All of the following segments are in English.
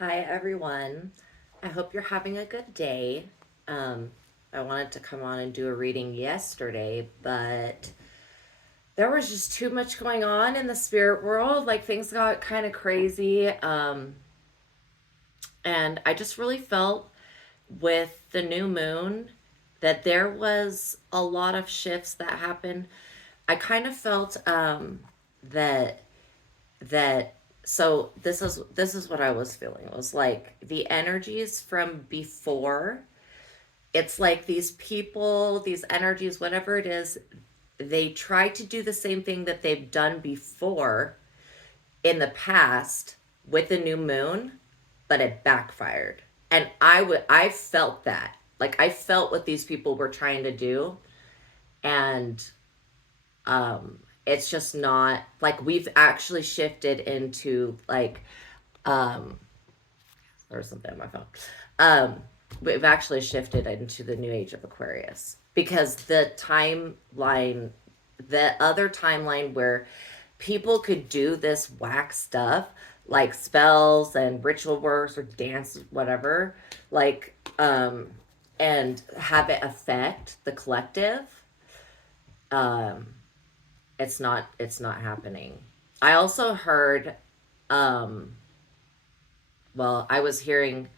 Hi, everyone. I hope you're having a good day. Um, I wanted to come on and do a reading yesterday, but there was just too much going on in the spirit world. Like things got kind of crazy. And I just really felt with the new moon that there was a lot of shifts that happened. I kind of felt that that so this is what I was feeling. It was like the energies from before. It's like these people, these energies, whatever it is, they try to do the same thing that they've done before in the past with the new moon, but it backfired. And I felt that. Like I felt what these people were trying to do, and it's just not like we've actually shifted into like um there's something on my phone. Um, we've actually shifted into the new age of Aquarius because the timeline, the other timeline where people could do this whack stuff like spells and ritual works or dance, whatever, like, and have it affect the collective. Um, it's not happening. I also heard, um, well, I was hearing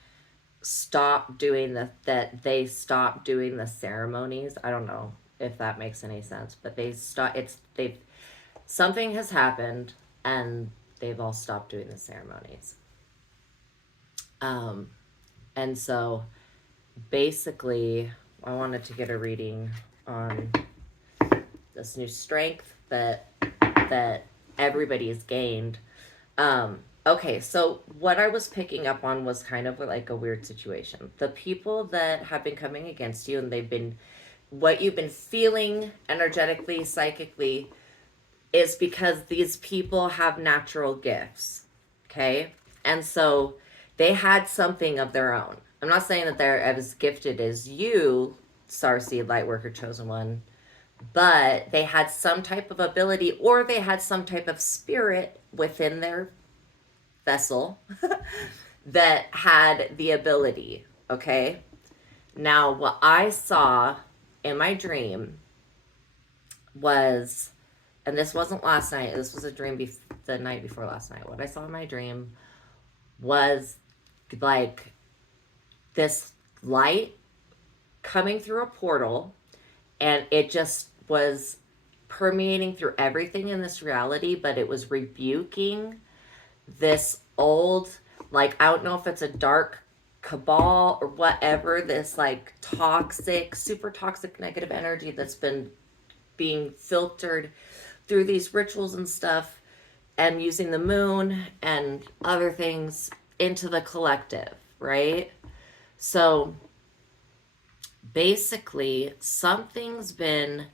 stop doing that they stopped doing the ceremonies. I don't know if that makes any sense, but they've something has happened and they've all stopped doing the ceremonies. Um and so basically I wanted to get a reading on this new strength that everybody has gained. Okay, so what I was picking up on was kind of like a weird situation. The people that have been coming against you and they've been, what you've been feeling energetically, psychically, is because these people have natural gifts. Okay? And so they had something of their own. I'm not saying that they're as gifted as you, Starseed, Lightworker, Chosen One, but they had some type of ability or they had some type of spirit within their vessel that had the ability. Okay. Now, what I saw in my dream was, and this wasn't last night, this was a dream the night before last night. What I saw in my dream was like this light coming through a portal, and it just was permeating through everything in this reality, but it was rebuking this old, like, I don't know if it's a dark cabal or whatever, this like toxic, super toxic negative energy that's been being filtered through these rituals and stuff, and using the moon and other things into the collective, right? So basically something's been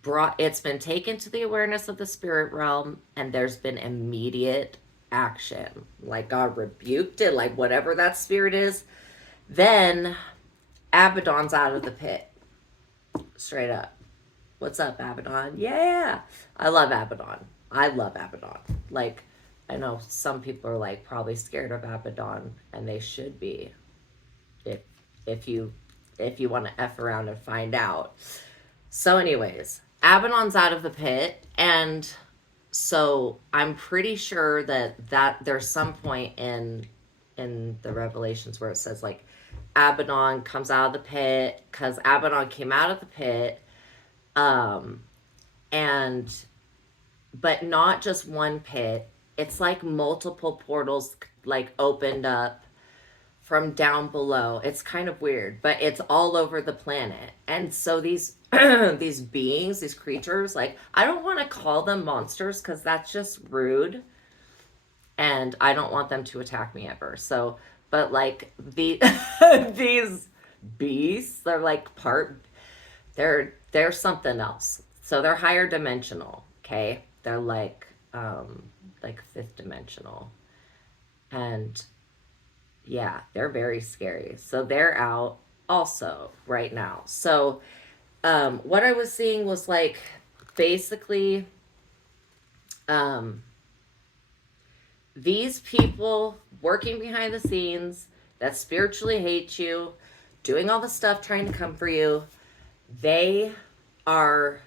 brought, it's been taken to the awareness of the spirit realm, and there's been immediate action. Like God rebuked it, like whatever that spirit is. Then Abbadon's out of the pit. Straight up. What's up, Abbadon? Yeah. I love Abbadon. I love Abbadon. Like, I know some people are like probably scared of Abbadon, and they should be. If if you if you want to F around and find out. So anyways, Abaddon's out of the pit, and so I'm pretty sure that there's some point in the Revelations where it says like Abaddon comes out of the pit because Abaddon came out of the pit, um, and but not just one pit. It's like multiple portals like opened up from down below. It's kind of weird, but it's all over the planet. And so these these beings, these creatures, like I don't want to call them monsters cuz that's just rude, and I don't want them to attack me ever. So, but like the these beasts, they're like they're something else. So they're higher dimensional, okay? They're like fifth dimensional. And yeah, they're very scary. So they're out also right now. So what I was seeing was like basically um, these people working behind the scenes that spiritually hate you, doing all the stuff trying to come for you, they are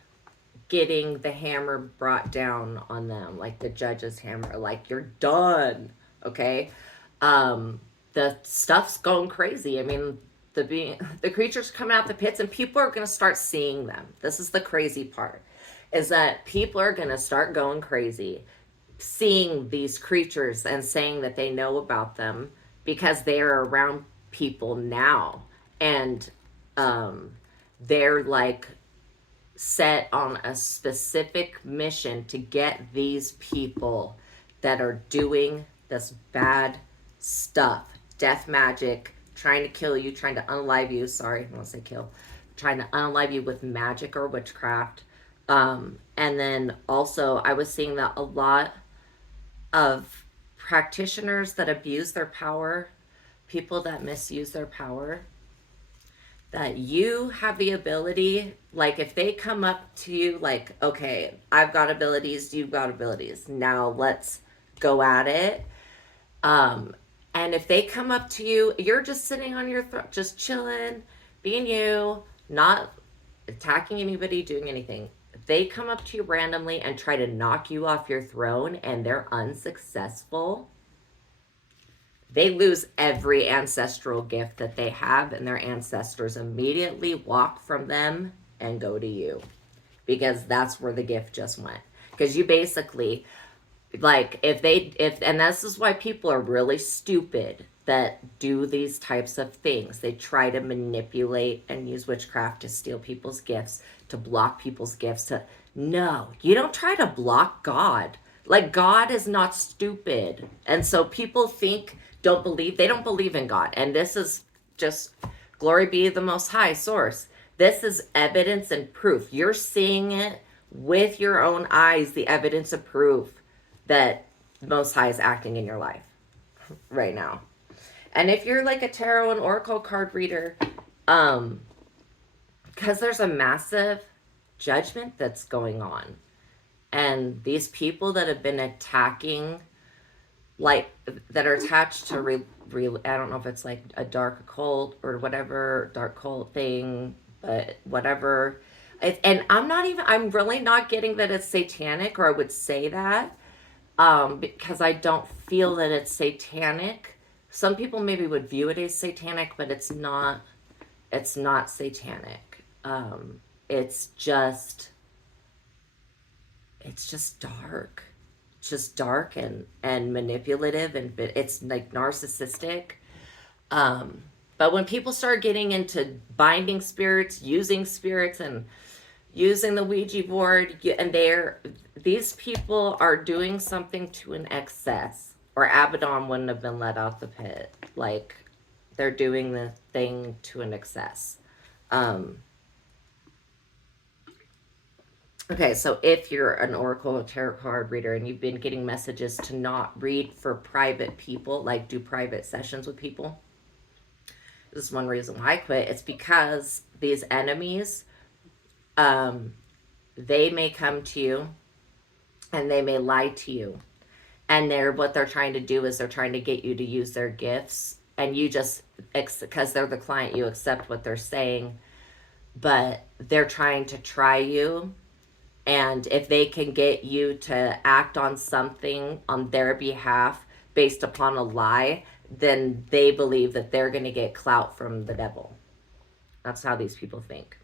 getting the hammer brought down on them, like the judge's hammer, like you're done. Okay. The stuff's going crazy. I mean, the creatures coming out the pits, and people are going to start seeing them. This is the crazy part, is that people are going to start going crazy, seeing these creatures and saying that they know about them because they are around people now, and they're like set on a specific mission to get these people that are doing this bad stuff, death magic, trying to kill you, trying to unalive you. Sorry, I won't say kill. Trying to unalive you with magic or witchcraft. And then also, I was seeing that a lot of practitioners that abuse their power, people that misuse their power, that you have the ability, like if they come up to you like, okay, I've got abilities, you've got abilities, now let's go at it. And if they come up to you, you're just sitting on your throne, just chilling, being you, not attacking anybody, doing anything. If they come up to you randomly and try to knock you off your throne and they're unsuccessful, they lose every ancestral gift that they have, and their ancestors immediately walk from them and go to you, because that's where the gift just went. Because you basically, like, and this is why people are really stupid that do these types of things. They try to manipulate and use witchcraft to steal people's gifts, to block people's gifts. No, you don't try to block God. Like, God is not stupid. And so people they don't believe in God. And this is just, glory be the Most High source. This is evidence and proof. You're seeing it with your own eyes, the evidence of proof that the Most High is acting in your life right now. And if you're like a tarot and oracle card reader, because there's a massive judgment that's going on. And these people that have been attacking, like, that are attached to I don't know if it's like a dark occult or whatever, dark cult thing, but whatever. And I'm really not getting that it's satanic, or I would say that, because I don't feel that it's satanic. Some people maybe would view it as satanic, but it's not satanic. It's just dark. It's just dark and manipulative, and it's like narcissistic. But when people start getting into binding spirits, using spirits, and using the Ouija board, and these people are doing something to an excess, or Abbadon wouldn't have been let out the pit. Like, they're doing the thing to an excess. Okay, so if you're an oracle or tarot card reader and you've been getting messages to not read for private people, like do private sessions with people, this is one reason why I quit. It's because these enemies, they may come to you and they may lie to you. And what they're trying to do is they're trying to get you to use their gifts. And you just, because they're the client, you accept what they're saying. But they're trying to try you. And if they can get you to act on something on their behalf based upon a lie, then they believe that they're going to get clout from the devil. That's how these people think.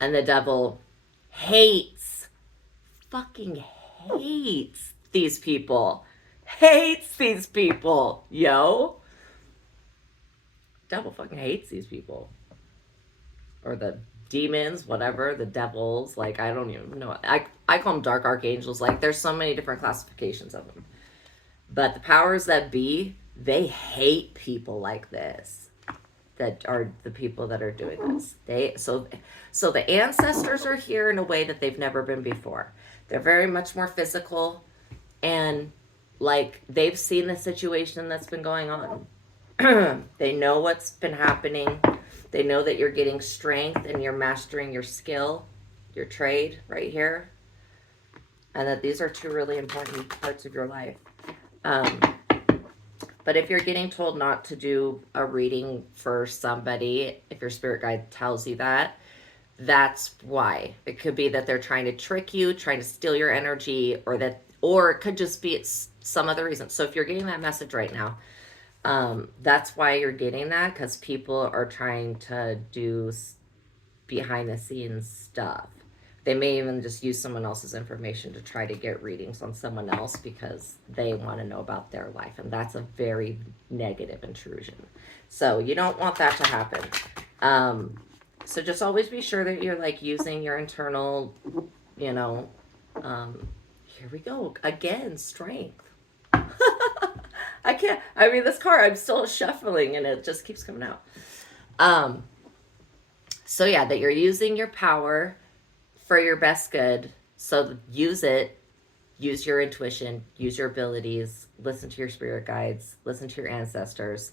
And the devil fucking hates these people. Hates these people, yo. Devil fucking hates these people. Or the demons, whatever, the devils, like, I don't even know. I call them dark archangels. Like, there's so many different classifications of them. But the powers that be, they hate people like this, that are the people that are doing this. So the ancestors are here in a way that they've never been before. They're very much more physical, and like, they've seen the situation that's been going on. They know what's been happening. They know that you're getting strength and you're mastering your skill, your trade right here. and that these are two really important parts of your life. Um, but if you're getting told not to do a reading for somebody, if your spirit guide tells you that, that's why. It could be that they're trying to trick you, trying to steal your energy, or it could just be some other reason. So if you're getting that message right now, that's why you're getting that, because people are trying to do behind the scenes stuff. They may even just use someone else's information to try to get readings on someone else because they want to know about their life. And that's a very negative intrusion. So you don't want that to happen. So just always be sure that you're like using your internal, you know, here we go. Again, strength. I mean, this card, I'm still shuffling and it just keeps coming out. So yeah, that you're using your power for your best good. So use it, use your intuition, use your abilities, listen to your spirit guides, listen to your ancestors.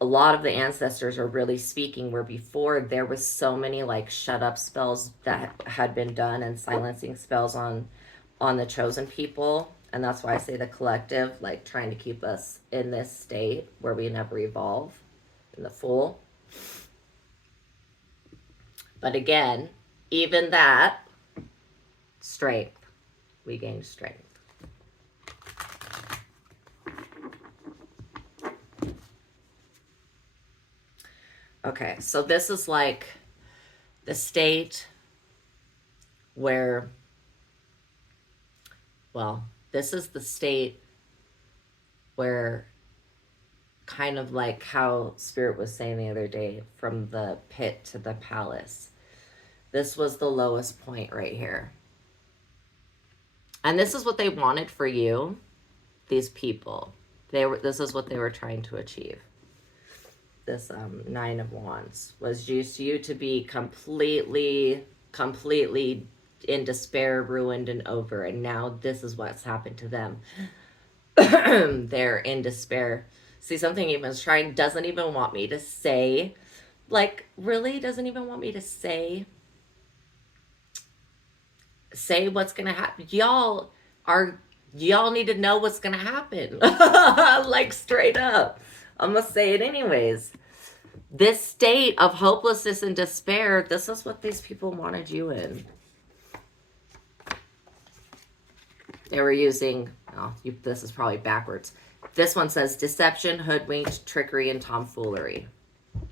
A lot of the ancestors are really speaking, where before there was so many like shut up spells that had been done and silencing spells on the chosen people. And that's why I say the collective, like trying to keep us in this state where we never evolve in the full. But again, even that, strength. We gain strength. Okay, so this is like the state where, well, this is the state where, kind of like how Spirit was saying the other day, from the pit to the palace. This was the lowest point right here. And this is what they wanted for you, these people. This is what they were trying to achieve. This Nine of Wands was just you to be completely in despair, ruined and over. And now this is what's happened to them. They're in despair. See, something even trying, doesn't even want me to say, like, really doesn't even want me to say what's gonna happen. Y'all need to know what's gonna happen. Like, straight up. I'm gonna say it anyways. This state of hopelessness and despair, this is what these people wanted you in. They were using, this is probably backwards. This one says deception, hoodwinked, trickery, and tomfoolery.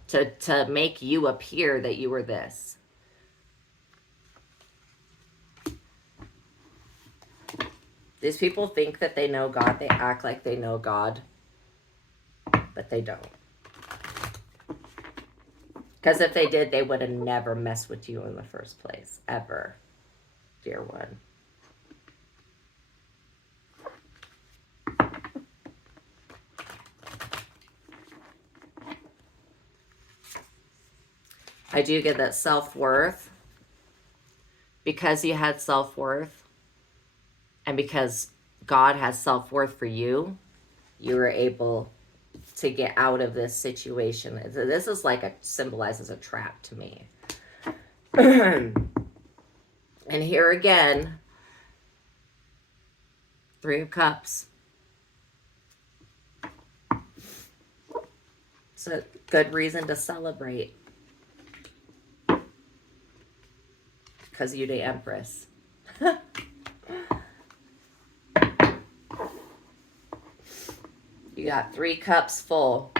To make you appear that you were this. These people think that they know God. They act like they know God. But they don't. Because if they did, they would have never messed with you in the first place. Ever. Dear one. I do get that self-worth. Because you had self-worth, and because God has self-worth for you, you were able to get out of this situation. This is like symbolizes a trap to me. And here again, Three of Cups. It's a good reason to celebrate. Because you're the Empress. You got 3 cups full.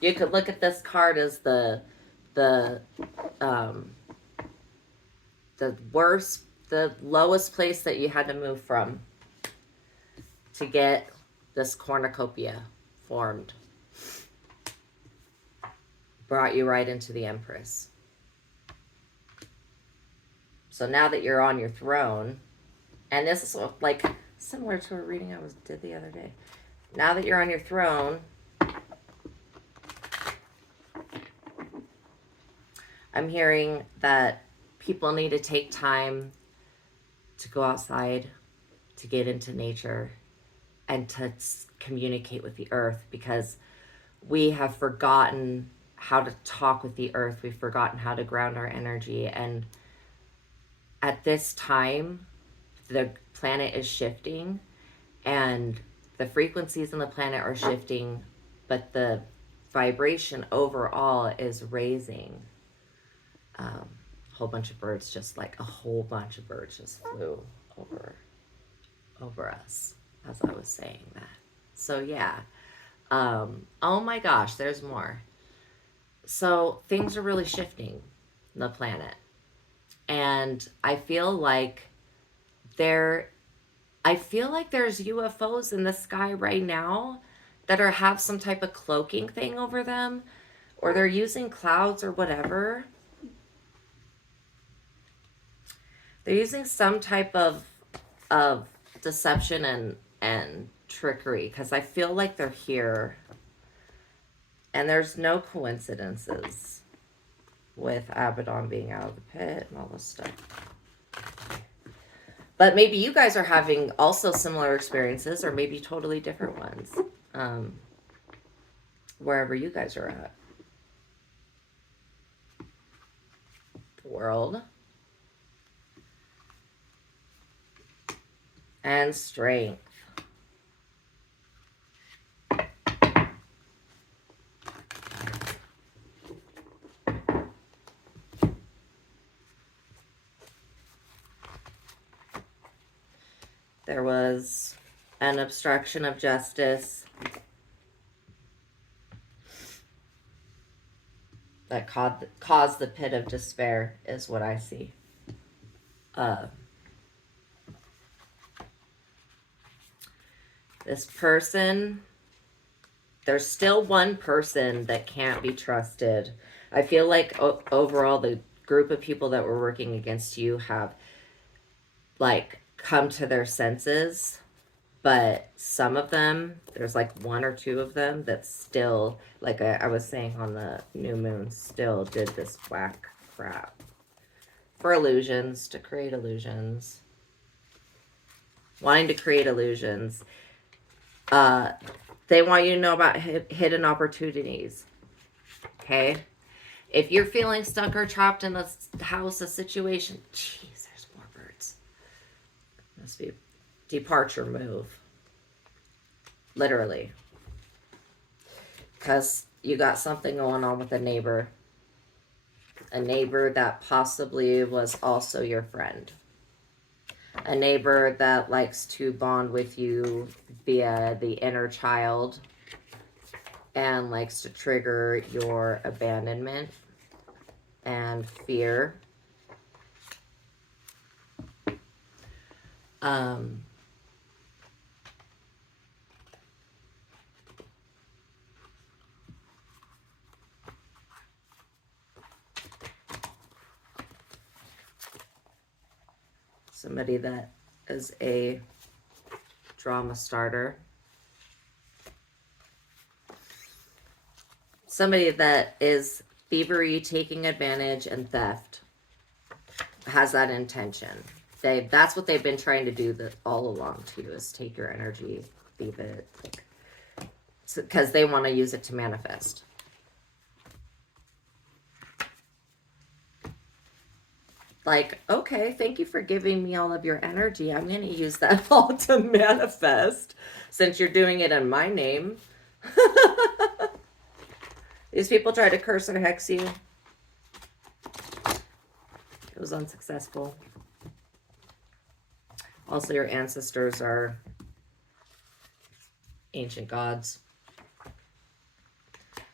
You could look at this card as the lowest place that you had to move from to get this cornucopia formed. Brought you right into the Empress. So now that you're on your throne, and this is like similar to a reading I did the other day. Now that you're on your throne, I'm hearing that people need to take time to go outside, to get into nature, and to communicate with the earth, because we have forgotten how to talk with the earth. We've forgotten how to ground our energy, and at this time, the planet is shifting and the frequencies on the planet are shifting, but the vibration overall is raising. A whole bunch of birds, just like a whole bunch of birds just flew over us as I was saying that. So yeah. Oh my gosh, there's more. So things are really shifting on the planet. And I feel like there's UFOs in the sky right now that have some type of cloaking thing over them, or they're using clouds or whatever. They're using some type of deception and trickery, because I feel like they're here. And there's no coincidences with Abbadon being out of the pit and all this stuff. But maybe you guys are having also similar experiences, or maybe totally different ones, wherever you guys are at. World. And strength. There was an obstruction of justice that caused the pit of despair, is what I see. This person, there's still one person that can't be trusted. I feel like overall the group of people that were working against you have like come to their senses, but some of them, there's like one or two of them that still, like I was saying on the new moon, still did this whack crap for illusions, to create illusions, wanting to create illusions. They want you to know about hidden opportunities. Okay, if you're feeling stuck or trapped in a house, a situation, jeez, there's more birds. Must be departure move. Literally. Because you got something going on with a neighbor. A neighbor that possibly was also your friend. A neighbor that likes to bond with you via the inner child and likes to trigger your abandonment and fear. Somebody that is a drama starter. Somebody that is thievery, taking advantage, and theft. Has that intention. That's what they've been trying to do all along too, is take your energy, thieve it. Because they want to use it to manifest. Like, okay, thank you for giving me all of your energy. I'm going to use that all to manifest, since you're doing it in my name. These people tried to curse or hex you. It was unsuccessful. Also, your ancestors are ancient gods.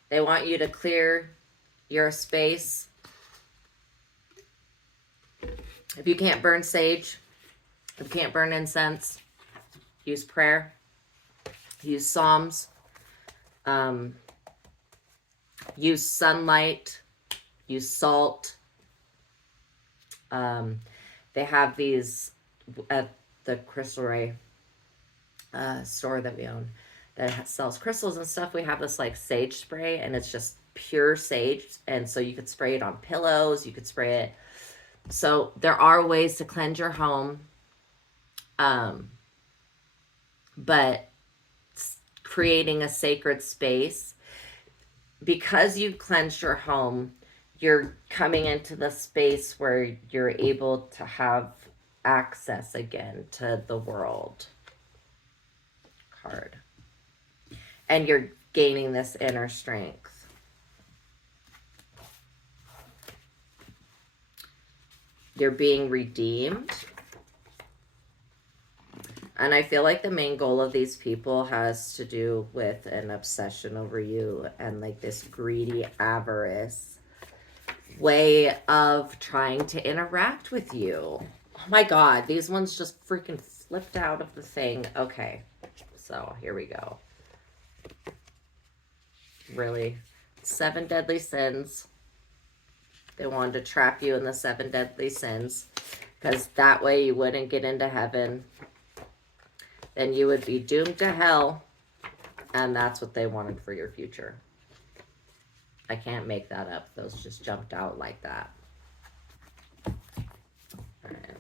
They want you to clear your space. If you can't burn sage, if you can't burn incense, use prayer, use psalms, use sunlight, use salt. They have these at the Crystal Ray store that we own that sells crystals and stuff. We have this like sage spray, and it's just pure sage, and so you could spray it on pillows, you could spray it. So there are ways to cleanse your home, but creating a sacred space, because you've cleansed your home, you're coming into the space where you're able to have access again to the world card. And you're gaining this inner strength. You're being redeemed. And I feel like the main goal of these people has to do with an obsession over you and like this greedy avarice way of trying to interact with you. Oh my God, these ones just freaking flipped out of the thing. Okay, so here we go. Really? 7 deadly sins. They wanted to trap you in the 7 deadly sins because that way you wouldn't get into heaven. Then you would be doomed to hell, and that's what they wanted for your future. I can't make that up. Those just jumped out like that. All right,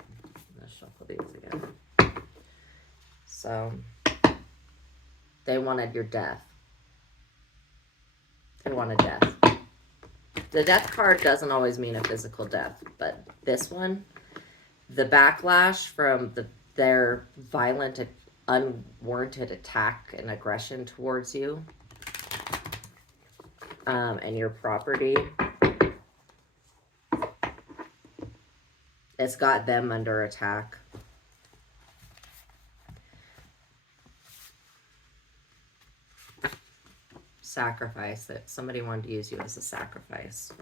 let's shuffle these again. So, they wanted your death. They wanted death. The death card doesn't always mean a physical death, but this one, the backlash from their violent, unwarranted attack and aggression towards you and your property, it's got them under attack. Sacrifice it. Somebody wanted to use you as a sacrifice.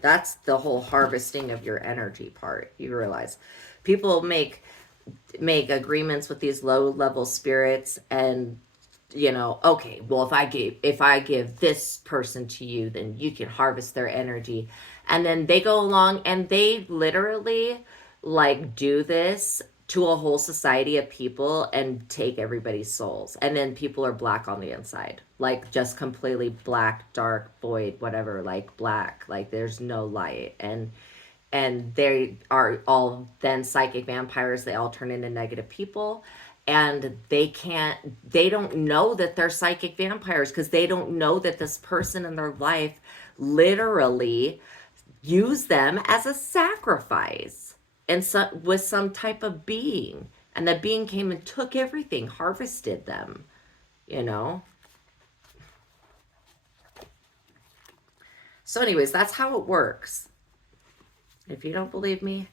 That's the whole harvesting of your energy part. You realize people make agreements with these low level spirits, and you know, okay, well, if I give this person to you, then you can harvest their energy. And then they go along and they literally like do this to a whole society of people and take everybody's souls. And then people are black on the inside, like just completely black, dark, void, whatever, like black, like there's no light. And they are all then psychic vampires. They all turn into negative people, and they don't know that they're psychic vampires because they don't know that this person in their life literally used them as a sacrifice and with some type of being, and the being came and took everything, harvested them, you know. So anyways, that's how it works. If you don't believe me,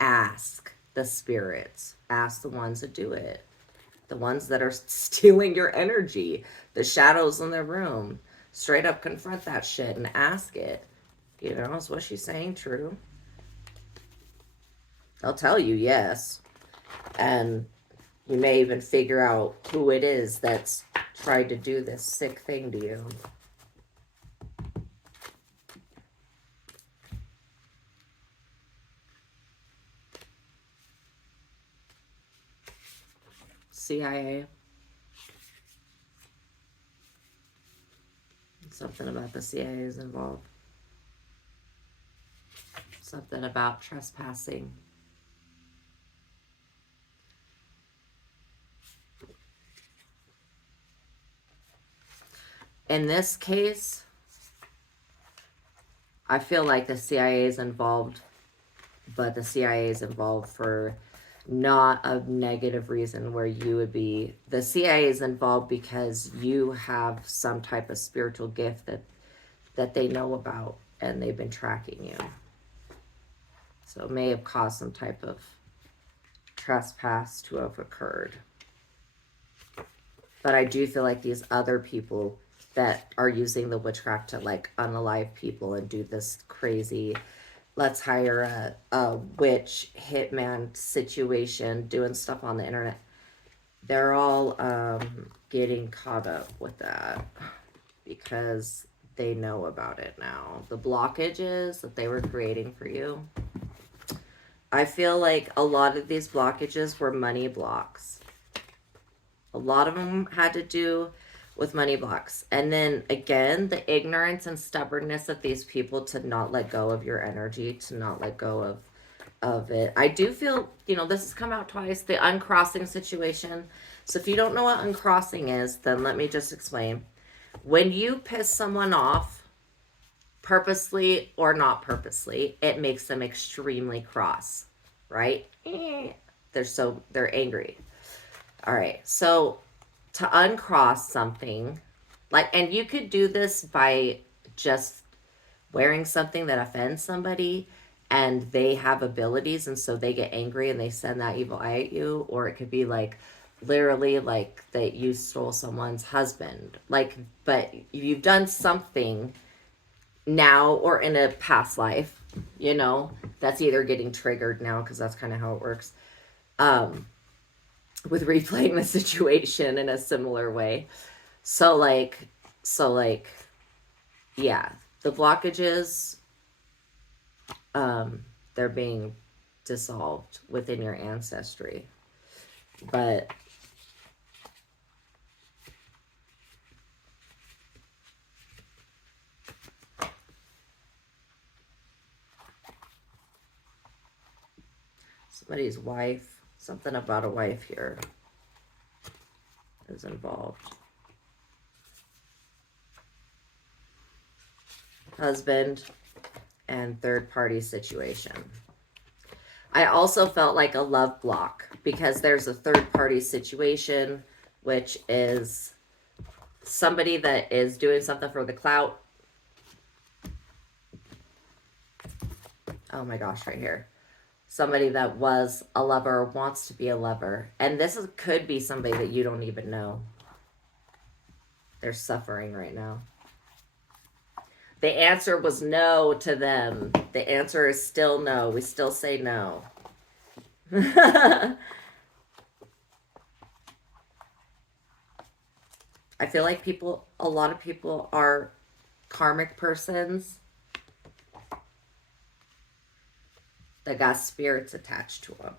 ask the spirits. Ask the ones that do it. The ones that are stealing your energy. The shadows in the room. Straight up confront that shit and ask it. You know, is what she's saying true? They'll tell you yes. And you may even figure out who it is that's tried to do this sick thing to you. CIA. Something about the CIA is involved. Something about trespassing. In this case, I feel like the CIA is involved, but the CIA is involved for not a negative reason where you would be. The CIA is involved because you have some type of spiritual gift that they know about, and they've been tracking you. So it may have caused some type of trespass to have occurred. But I do feel like these other people that are using the witchcraft to like unalive people and do this crazy, let's hire a witch hitman situation, doing stuff on the internet. They're all getting caught up with that because they know about it now. The blockages that they were creating for you. I feel like a lot of these blockages were money blocks. A lot of them had to do with money blocks. And then again, the ignorance and stubbornness of these people to not let go of your energy, to not let go of it. I do feel, you know, this has come out twice, the uncrossing situation. So if you don't know what uncrossing is, then let me just explain. When you piss someone off purposely or not purposely, it makes them extremely cross, right? They're angry. All right, so to uncross something, like, and you could do this by just wearing something that offends somebody, and they have abilities, and so they get angry and they send that evil eye at you. Or it could be like literally like that you stole someone's husband, like, but you've done something now or in a past life, you know, that's either getting triggered now, because that's kind of how it works, with replaying the situation in a similar way. So like, yeah, the blockages, they're being dissolved within your ancestry. But somebody's wife, something about a wife here is involved. Husband and third party situation. I also felt like a love block, because there's a third party situation, which is somebody that is doing something for the clout. Oh my gosh, right here. Somebody that was a lover, wants to be a lover. And this could be somebody that you don't even know. They're suffering right now. The answer was no to them. The answer is still no. We still say no. I feel like a lot of people are karmic persons that got spirits attached to them.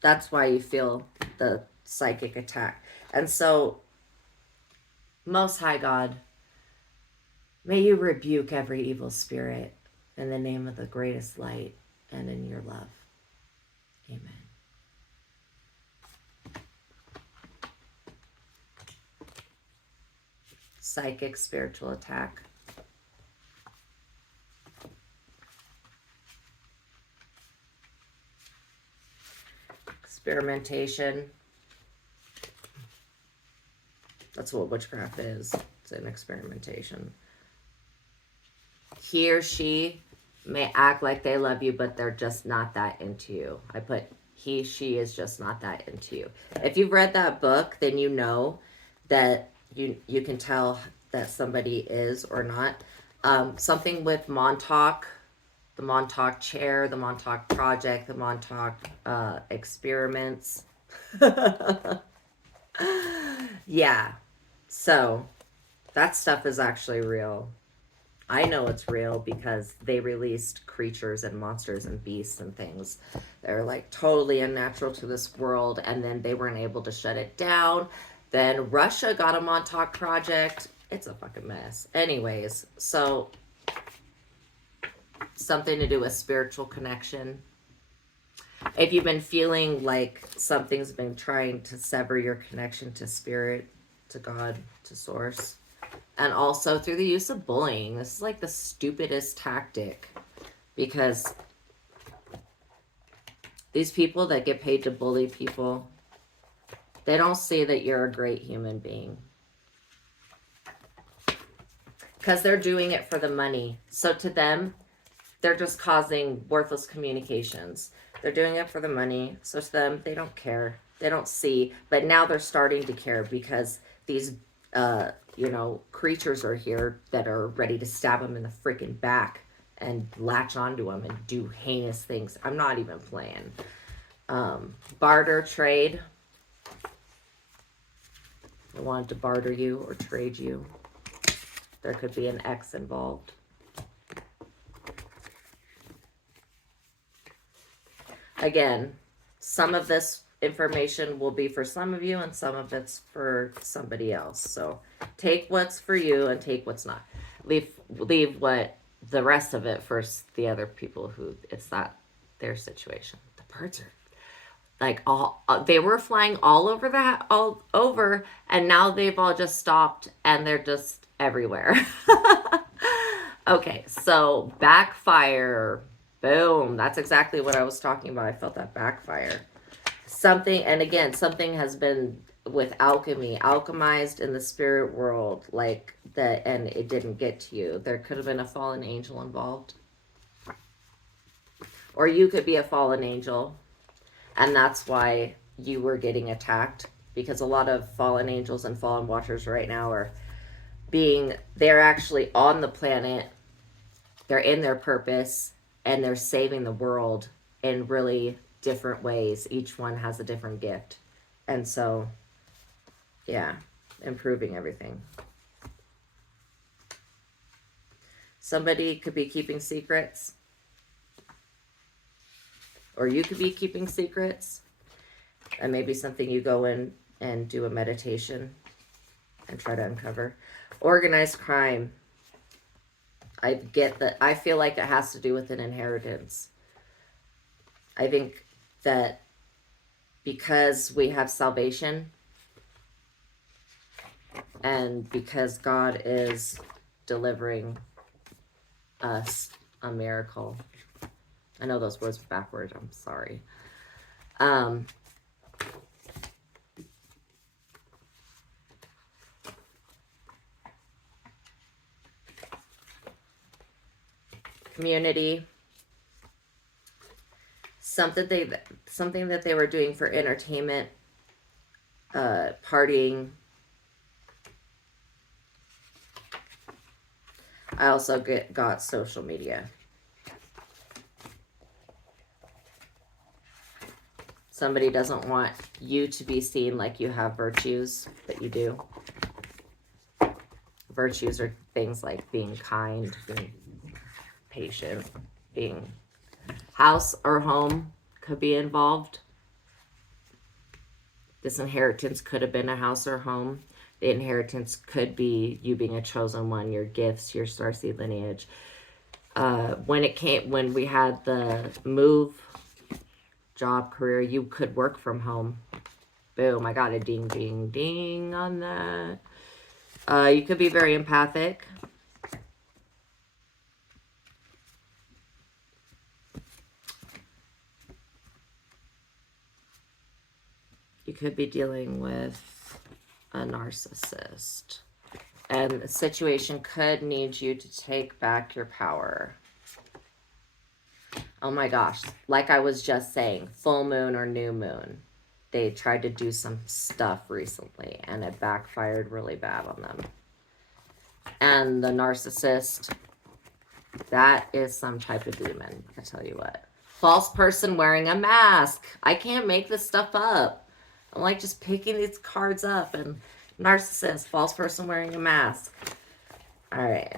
That's why you feel the psychic attack. And so, Most High God, may you rebuke every evil spirit in the name of the greatest light and in your love. Amen. Psychic spiritual attack. Experimentation. That's what witchcraft is. It's an experimentation. He or she may act like they love you, but they're just not that into you. I put he, she is just not that into you. If you've read that book, then you know that you can tell that somebody is or not. Something with Montauk, the Montauk chair, the Montauk project, the Montauk experiments. Yeah. So that stuff is actually real. I know it's real because they released creatures and monsters and beasts and things that are like totally unnatural to this world, and then they weren't able to shut it down. Then Russia got a Montauk project. It's a fucking mess. Anyways, so something to do with spiritual connection. If you've been feeling like something's been trying to sever your connection to spirit, to God, to source, and also through the use of bullying. This is like the stupidest tactic, because these people that get paid to bully people, they don't see that you're a great human being, because they're doing it for the money. So to them, they're just causing worthless communications. They're doing it for the money. So to them, they don't care. They don't see. But now they're starting to care, because these, creatures are here that are ready to stab them in the freaking back and latch onto them and do heinous things. I'm not even playing. Barter, trade. They wanted to barter you or trade you. There could be an X involved. Again, some of this information will be for some of you and some of it's for somebody else. So take what's for you and take what's not. Leave what the rest of it for the other people who it's not their situation. The birds are like all they were flying all over all over, and now they've all just stopped and they're just everywhere. Okay, so backfire. Boom. That's exactly what I was talking about. I felt that backfire. Something, and again, something has been with alchemy, alchemized in the spirit world, like that, and it didn't get to you. There could have been a fallen angel involved. Or you could be a fallen angel, and that's why you were getting attacked, because a lot of fallen angels and fallen watchers right now are they're actually on the planet, they're in their purpose, and they're saving the world in really different ways. Each one has a different gift. And so, yeah, improving everything. Somebody could be keeping secrets. Or you could be keeping secrets. And maybe something you go in and do a meditation and try to uncover. Organized crime. I get that. I feel like it has to do with an inheritance. I think that because we have salvation and because God is delivering us a miracle. I know those words are backwards. I'm sorry. Community. Something that they were doing for entertainment, partying. I also got social media. Somebody doesn't want you to be seen like you have virtues, but you do. Virtues are things like being kind, being patient, being house or home could be involved. This inheritance could have been a house or home. The inheritance could be you being a chosen one, your gifts, your starseed lineage. When we had the move, job, career, you could work from home. Boom, I got a ding, ding, ding on that. You could be very empathic. You could be dealing with a narcissist. And the situation could need you to take back your power. Oh my gosh. Like I was just saying, full moon or new moon. They tried to do some stuff recently and it backfired really bad on them. And the narcissist, that is some type of demon, I tell you what. False person wearing a mask. I can't make this stuff up. I'm like just picking these cards up, and narcissist, false person wearing a mask. All right.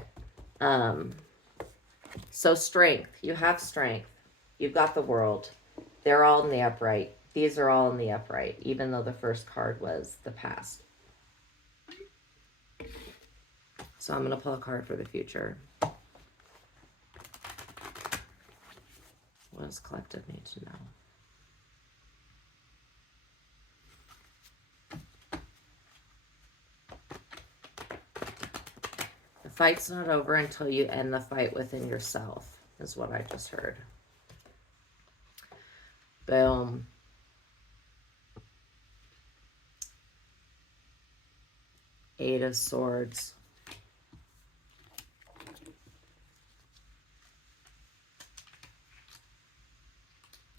So strength. You have strength. You've got the world. They're all in the upright. These are all in the upright, even though the first card was the past. So I'm going to pull a card for the future. What does collective need to know? The fight's not over until you end the fight within yourself, is what I just heard. Boom. Eight of Swords.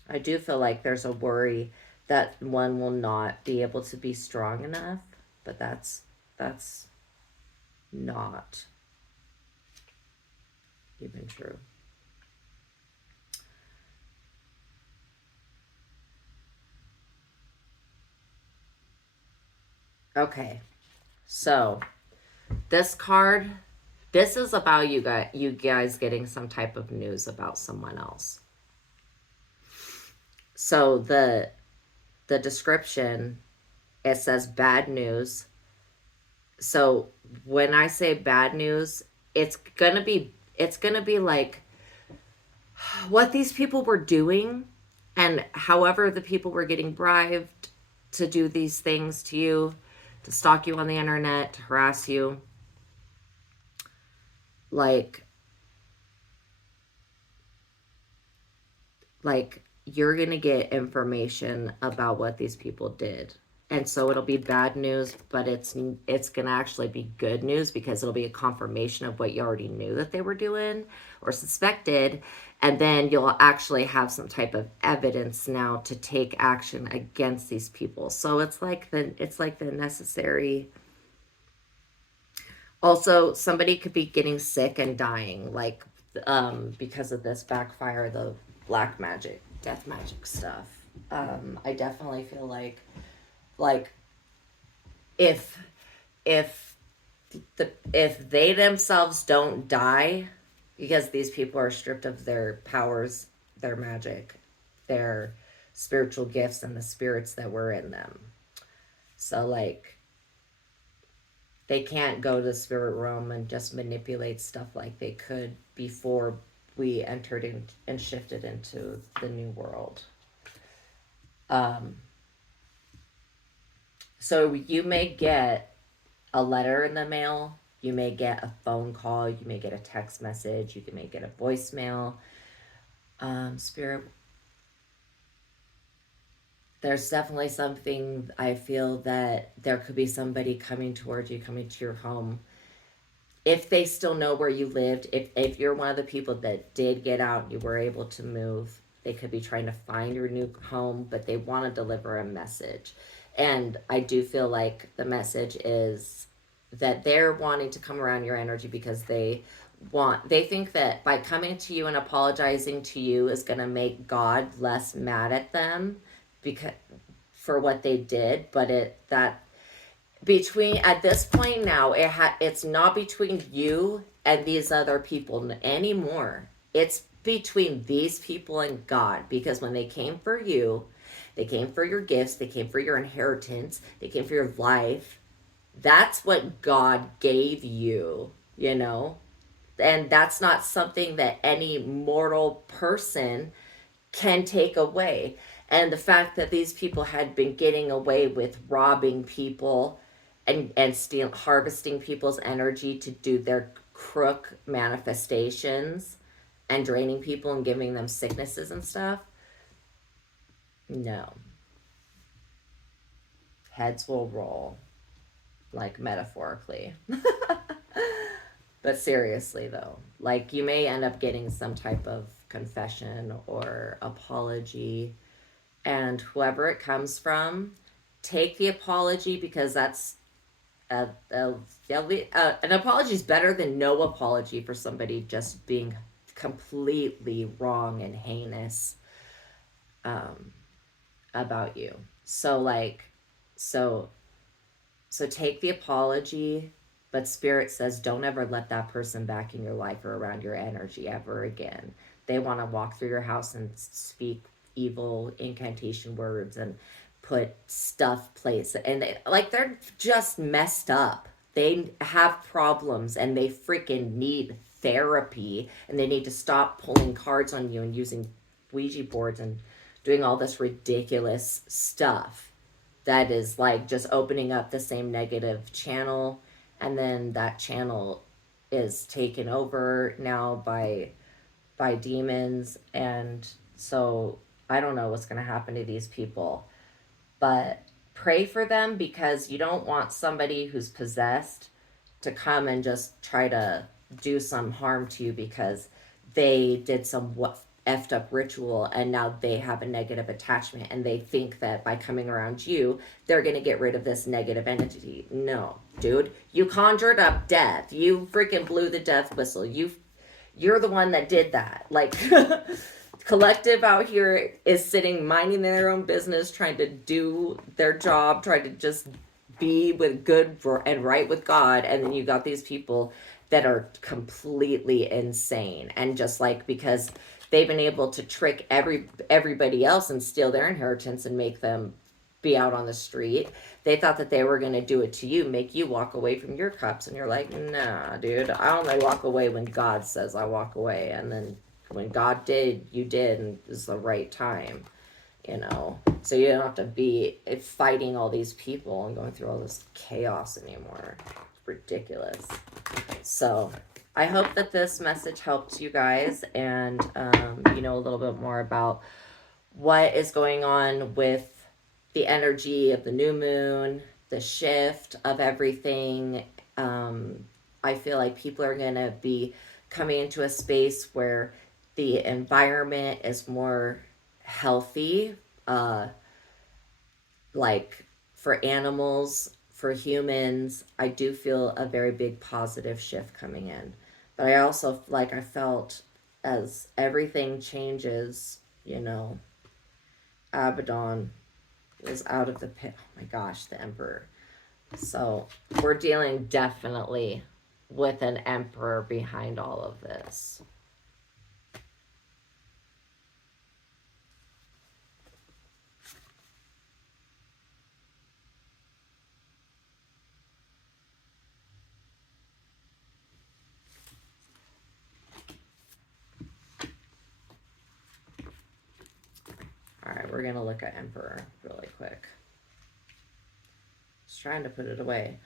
I do feel like there's a worry that one will not be able to be strong enough, but that's not even true. Okay, so this card, this is about you guys getting some type of news about someone else. So the description, it says bad news. So when I say bad news, it's gonna be like what these people were doing And however the people were getting bribed to do these things to you, to stalk you on the internet, to harass you, like you're going to get information about what these people did. And so it'll be bad news, but it's going to actually be good news, because it'll be a confirmation of what you already knew that they were doing or suspected. And then you'll actually have some type of evidence now to take action against these people. So it's like the necessary. Also, somebody could be getting sick and dying, like because of this backfire, the black magic, death magic stuff. I definitely feel like if if they themselves don't die, because these people are stripped of their powers, their magic, their spiritual gifts, and the spirits that were in them. So like, they can't go to the spirit realm and just manipulate stuff like they could before we entered in and shifted into the new world. So you may get a letter in the mail, you may get a phone call, you may get a text message, you may get a voicemail. Spirit, there's definitely something, I feel that there could be somebody coming towards you, coming to your home. If they still know where you lived, if you're one of the people that did get out and you were able to move, they could be trying to find your new home, but they want to deliver a message. And I do feel like the message is that they're wanting to come around your energy because they think that by coming to you and apologizing to you is going to make God less mad at them because for what they did. But at this point now, it's not between you and these other people anymore. It's between these people and God, because when they came for you, they came for your gifts, they came for your inheritance, they came for your life. That's what God gave you, and that's not something that any mortal person can take away. And the fact that these people had been getting away with robbing people and harvesting people's energy to do their crook manifestations and draining people and giving them sicknesses and stuff, no. Heads will roll, like metaphorically. But seriously though, like you may end up getting some type of confession or apology, and whoever it comes from, take the apology, because that's an apology is better than no apology for somebody just being completely wrong and heinous about you. So take the apology, but Spirit says don't ever let that person back in your life or around your energy ever again. They want to walk through your house and speak evil incantation words and put stuff place, and they're just messed up. They have problems and they freaking need therapy, and they need to stop pulling cards on you and using Ouija boards and doing all this ridiculous stuff that is like just opening up the same negative channel, and then that channel is taken over now by demons. And so I don't know what's going to happen to these people, but pray for them, because you don't want somebody who's possessed to come and just try to do some harm to you because they did some effed up ritual, and now they have a negative attachment, and they think that by coming around you, they're going to get rid of this negative entity. No, dude, you conjured up death. You freaking blew the death whistle. You're the one that did that. Like, collective out here is sitting, minding their own business, trying to do their job, trying to just be with good and right with God. And then you got these people that are completely insane. And just like, because they've been able to trick everybody else and steal their inheritance and make them be out on the street, they thought that they were going to do it to you, make you walk away from your cups. And you're like, nah, dude, I only walk away when God says I walk away. And then when God did, you did, and it was the right time. you know, so you don't have to be fighting all these people and going through all this chaos anymore. It's ridiculous. So I hope that this message helped you guys, and you know a little bit more about what is going on with the energy of the new moon, the shift of everything. I feel like people are going to be coming into a space where the environment is more healthy, like for animals, for humans. I do feel a very big positive shift coming in. But I also, like, I felt as everything changes, you know, Abbadon is out of the pit. Oh my gosh, the Emperor. So we're dealing definitely with an Emperor behind all of this. All right, we're going to look at Emperor really quick. Just trying to put it away.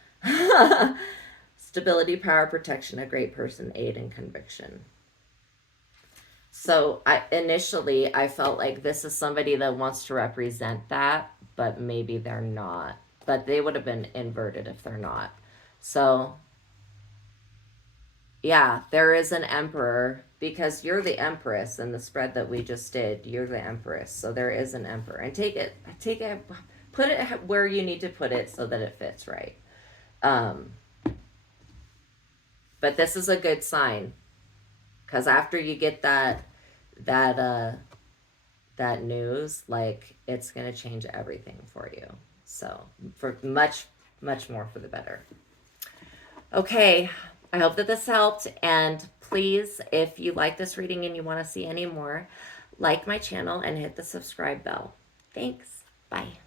Stability, power, protection, a great person, aid, and conviction. So initially I felt like this is somebody that wants to represent that, but maybe they're not. But they would have been inverted if they're not. So yeah, there is an Emperor, because you're the Empress in the spread that we just did. You're the Empress. So there is an Emperor. And take it, put it where you need to put it so that it fits right. But this is a good sign, because after you get that news, like, it's going to change everything for you. So for much more for the better. Okay, I hope that this helped, and please, if you like this reading and you want to see any more, like my channel and hit the subscribe bell. Thanks. Bye.